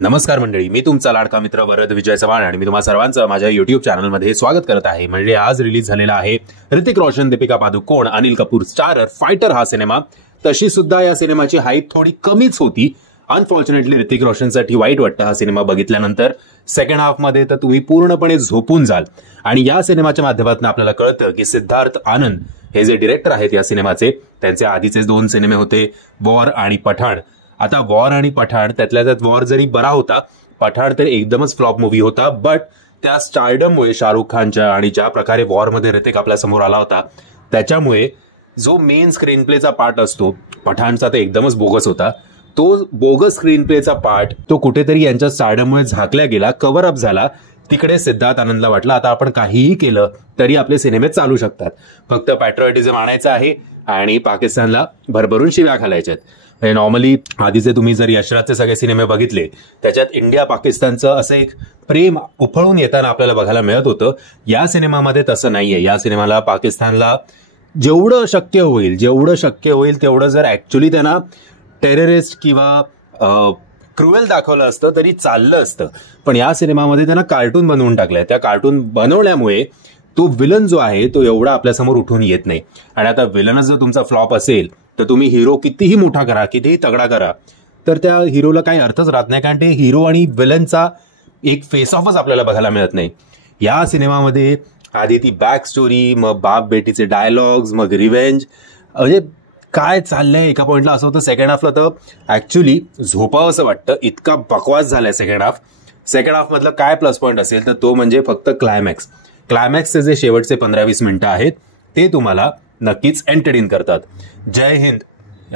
नमस्कार मंडळी, मी तुमचा लाडका मित्र वरद विजय चव्हाण आणि मी तुम्हा सर्वांचं माझ्या युट्यूब चॅनलमध्ये स्वागत करत आहे. म्हणजे आज रिलीज झालेला आहे ऋतिक रोशन, दीपिका पादुकोण, अनिल कपूर स्टारर फायटर हा सिनेमा. तशी सुद्धा या सिनेमाची हाईप थोडी कमीच होती. अनफॉर्च्युनेटली ऋतिक रोशनसाठी वाईट वाटतं हा सिनेमा बघितल्यानंतर. सेकंड हाफ मध्ये तर तुम्ही पूर्णपणे झोपून जाल. आणि या सिनेमाच्या माध्यमातून आपल्याला कळतं की सिद्धार्थ आनंद हे जे डिरेक्टर आहेत या सिनेमाचे, त्यांचे आधीचे 2 सिनेमे होते वॉर आणि पठाण. आता वॉर आणि पठाण, त्यातल्या त्यात वॉर जरी बरा होता, पठाण तर एकदमच फ्लॉप मूवी होता. बट त्या स्टारडममुळे शाहरुख खानच्या आणि ज्या प्रकारे वॉरमध्ये ऋतिक आपल्या समोर आला होता, त्याच्यामुळे जो मेन स्क्रीन प्लेचा पार्ट असतो पठाणचा, ते एकदमच बोगस होता. तो बोगस स्क्रीन प्लेचा पार्ट तो कुठेतरी यांच्या स्टारडममुळे झाकला गेला, कव्हर अप झाला. तिकडे सिद्धार्थ आनंदला वाटलं आता आपण काहीही केलं तरी आपले सिनेमे चालू शकतात, फक्त पॅट्रिऑटिझम आणायचं आहे आणि पाकिस्तानला भरभरून शिव्या घालायच्यात. नॉर्मली आधीचे तुम्ही जर यशराजचे सगळे सिनेमे बघितले, त्याच्यात इंडिया पाकिस्तानचं असं एक प्रेम उफळून येताना आपल्याला बघायला मिळत होतं. या सिनेमामध्ये तसं नाहीये. या सिनेमाला पाकिस्तानला जेवढं शक्य होईल तेवढं जर ऍक्च्युली त्यांना टेररिस्ट किंवा क्रुएल दाखवलं असतं तरी चाललं असतं. पण या सिनेमामध्ये त्यांना कार्टून बनवून टाकलंय. त्या कार्टून बनवल्यामुळे तो विलन जो आहे तो एवढा आपल्यासमोर उठून येत नाही. आणि आता विलनच जर तुमचा फ्लॉप असेल तर तुम्ही हिरो कितीही मोठा करा, कितीही तगडा करा, तर त्या हिरोला काही अर्थच राहत नाही. कारण ते हिरो आणि विलनचा एक फेस ऑफच आपल्याला बघायला मिळत नाही. या सिनेमामध्ये आधी ती बॅक स्टोरी, मग बाप बेटीचे डायलॉग्स, मग रिव्हेंज, म्हणजे काय चाललंय. एका पॉइंटला असं होतं सेकंड हाफला तर ऍक्च्युली झोपावं असं वाटतं, इतका बकवास झालाय सेकंड हाफ. सेकंड हाफ मधलं काय प्लस पॉईंट असेल तर तो म्हणजे फक्त क्लायमॅक्सचे जे शेवटचे 15-20 मिनिटं आहेत ते तुम्हाला नक्कीच एंटरटेन करतात. जय हिंद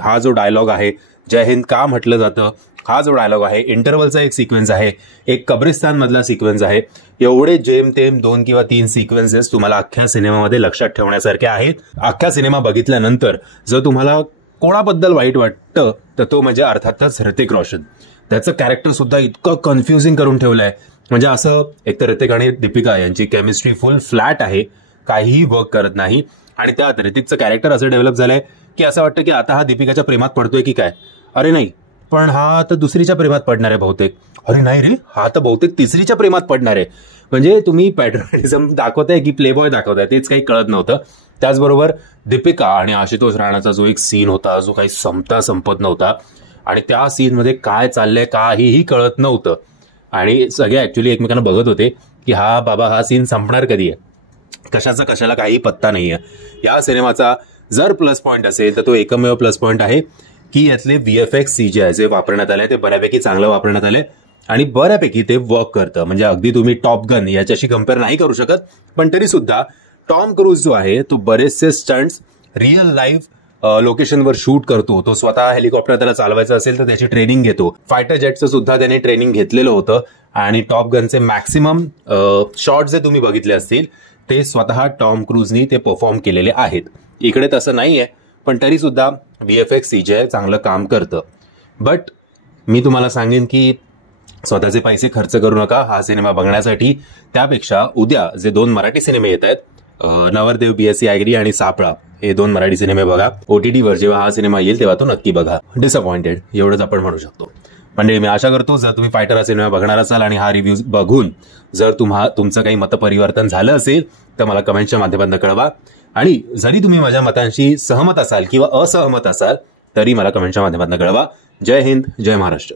हा जो डायलॉग आहे, जय हिंद का म्हटलं जातं हा जो डायलॉग आहे, इंटरव्हलचा एक सिक्वेन्स आहे, एक कब्रिस्तान मधला सिक्वेन्स आहे. एवढे जेमतेम 2 किंवा 3 सिक्वेन्सेस तुम्हाला अख्ख्या सिनेमामध्ये लक्षात ठेवण्यासारखे आहेत. अख्खा सिनेमा बघितल्यानंतर जर तुम्हाला कोणाबद्दल वाईट वाटतं तर तो म्हणजे अर्थातच ऋतिक रोशन. त्याचं कॅरेक्टर सुद्धा इतकं कन्फ्युजिंग करून ठेवलंय. म्हणजे असं एकतर ऋतिक आणि दीपिका यांची केमिस्ट्री फुल फ्लॅट आहे, काहीही वर्क करत नाही. आणि त्यात ऋतिकचं कॅरेक्टर असं डेव्हलप झालंय की असं वाटतं की आता हा दीपिकाच्या प्रेमात पडतोय की काय. अरे नाही, पण हा तर दुसरीच्या प्रेमात पडणार आहे बहुतेक. अरे नाही रे, हा तर बहुतेक तिसरीच्या प्रेमात पडणार आहे. म्हणजे तुम्ही पॅट्रिऑटिझम दाखवताय की प्लेबॉय दाखवताय तेच काही कळत नव्हतं. त्याचबरोबर दीपिका आणि आशुतोष राणाचा जो एक सीन होता, जो काही संपत नव्हता, आणि त्या सीनमध्ये काय चाललंय काहीही कळत नव्हतं. आणि सगळे ऍक्च्युली एकमेकांना बघत होते की हा सीन संपणार कधी आहे, कशाला काही पत्ता नाहीये. या सिनेमाचा जर प्लस पॉईंट असेल तर तो एकमेव प्लस पॉईंट आहे की यातले VFX CGI जे वापरण्यात आले ते बऱ्यापैकी चांगलं वापरण्यात आले आणि बऱ्यापैकी ते वर्क करतं. म्हणजे अगदी तुम्ही टॉप गन याच्याशी कम्पेअर नाही करू शकत, पण तरी सुद्धा टॉम क्रूज जो आहे तो बरेचसे स्टंट्स रिअल लाईफ लोकेशनवर शूट करतो. तो स्वतः हेलिकॉप्टर त्याला चालवायचं असेल तर त्याची ट्रेनिंग घेतो. फायटर जेटचं सुद्धा त्याने ट्रेनिंग घेतलेलं होतं. आणि टॉप गनचे मॅक्सिमम शॉट जे तुम्ही बघितले असतील ते स्वतः टॉम क्रूजनी ते परफॉर्म केलेले आहेत. इकडे तसं नाहीये, पण तरी सुद्धा VFX CGI चांगलं काम करतं. बट मी तुम्हाला सांगेन की स्वतःचे पैसे खर्च करू नका हा सिनेमा बघण्यासाठी. त्यापेक्षा उद्या जे 2 मराठी सिनेमे येत आहेत, नवरदेव BSc आगरी आणि सापळा, हे 2 मराठी सिनेमे बघा. OTT वर जेव्हा हा सिनेमा येईल तेव्हा तो नक्की बघा. डिसअपॉइंटेड एवढंच आपण म्हणू शकतो. म्हणजे मी आशा करतो जर तुम्ही फायटर हा सिनेमा बघणार असाल आणि हा रिव्ह्यू बघून जर तुमचं काही मतपरिवर्तन झालं असेल तर मला कमेंटच्या माध्यमातून कळवा. आणि जरी तुम्ही माझ्या मतांशी सहमत असाल किंवा असहमत असाल तरी मला कमेंटच्या माध्यमातून कळवा. जय हिंद, जय महाराष्ट्र.